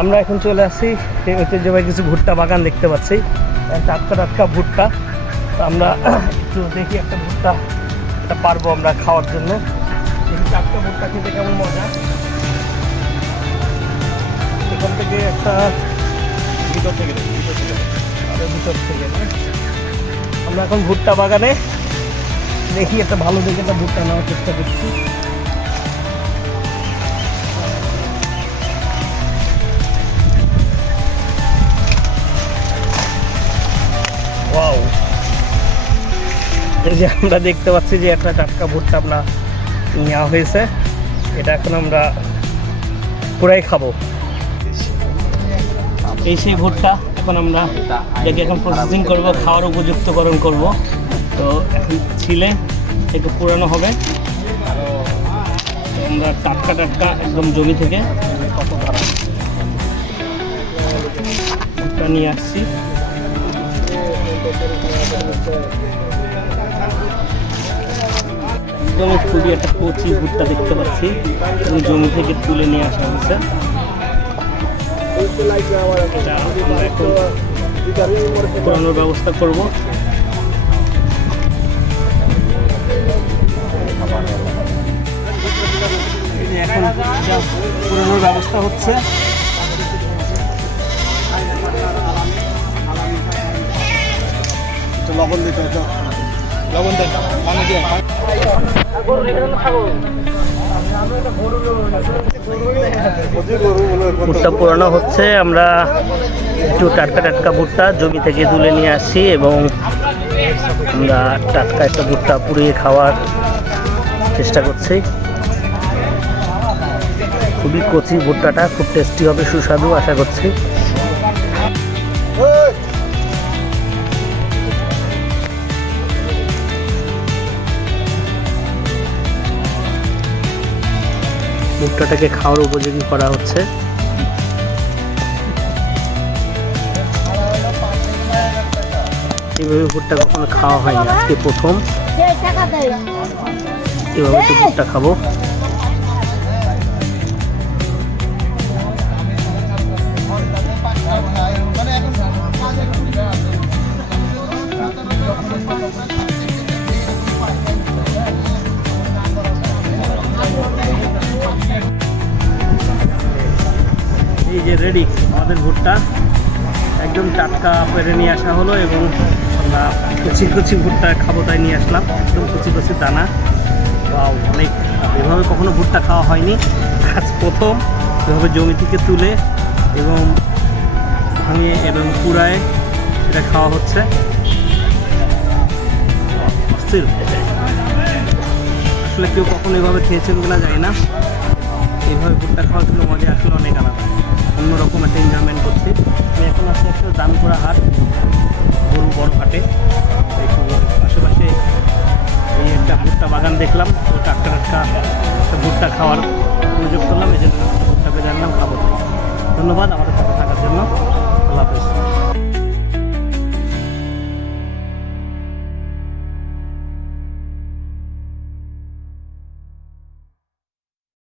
আমরা এখন চলে আসি এই ঐতিহ্যবাহী কিছু ভুট্টা বাগান দেখতে পাচ্ছি। টাটকা টাটকা ভুট্টা। আমরা একটু দেখি একটা ভুট্টা এটা পারব আমরা খাওয়ার জন্য। টাটকা ভুট্টা খেতে কেমন মজা? এখান থেকে একটা ভিতর থেকে ভিতর থেকে ভিতর থেকে আমরা এখন ভুট্টা বাগানে দেখি একটা ভালো দেখে একটা ভুট্টা নেওয়ার চেষ্টা করছি। ওয়াও এই যে আমরা দেখতে পাচ্ছি যে একটা টাটকা ভুট্টা আমরা নেওয়া হয়েছে। এটা এখন আমরা পুরাই খাব। এই সেই ভুট্টা এখন আমরা এটাকে এখন প্রসেসিং করব, খাওয়ার উপযুক্তকরণ করব। তো এখন ছিলে একটু পুরানো হবে। আমরা টাটকা টাটকা একদম জমি থেকে কত ভুট্টা নিয়ে আসছি। একদম খুবই একটা কচি ভুট্টা দেখতে পাচ্ছি। এবং জমি থেকে তুলে নিয়ে আসা হয়েছে। পুরানোর ব্যবস্থা করব। এখন পুরানোর ব্যবস্থা হচ্ছে। লবণ ভুট্টা পুরানো হচ্ছে। আমরা একটু টাটকা টাটকা ভুট্টা জমি থেকে তুলে নিয়ে আসছি এবং আমরা টাটকা একটা ভুট্টা পুড়িয়ে খাওয়ার চেষ্টা করছি। খুবই কচি ভুট্টাটা, খুব টেস্টি হবে, সুস্বাদু, আশা করছি। ভুট্টাটাকে খাওয়ার উপযোগী করা হচ্ছে। এইভাবে ভুট্টা কখনো খাওয়া হয়নি। আজকে প্রথম। এভাবে তো ভুট্টা খাব। এই যে রেডি আমাদের ভুট্টা একদম টাটকা পেরে নিয়ে আসা হলো এবং আমরা কচি কচি ভুট্টা খাব তাই নিয়ে আসলাম। একদম কচি কচি দানা। বা অনেক এভাবে কখনো ভুট্টা খাওয়া হয়নি। আজ প্রথম এভাবে জমি থেকে তুলে এবং ভাঙিয়ে এবং পুরায় এটা খাওয়া হচ্ছে। আসলে কেউ কখনো এভাবে খেয়েছেন কিনা জানি না। এইভাবে ভুট্টা খাওয়ার জন্য মজা আসলে অনেক আলাদা। দেখলাম, তো টাটকা টাটকা ভুট্টা খাওয়ার সুযোগ করলাম, এই জন্য ভুট্টাকে জানলাম, খাব। ধন্যবাদ, আমাদের সাথে থাকার জন্য। আল্লাহ হাফেজ।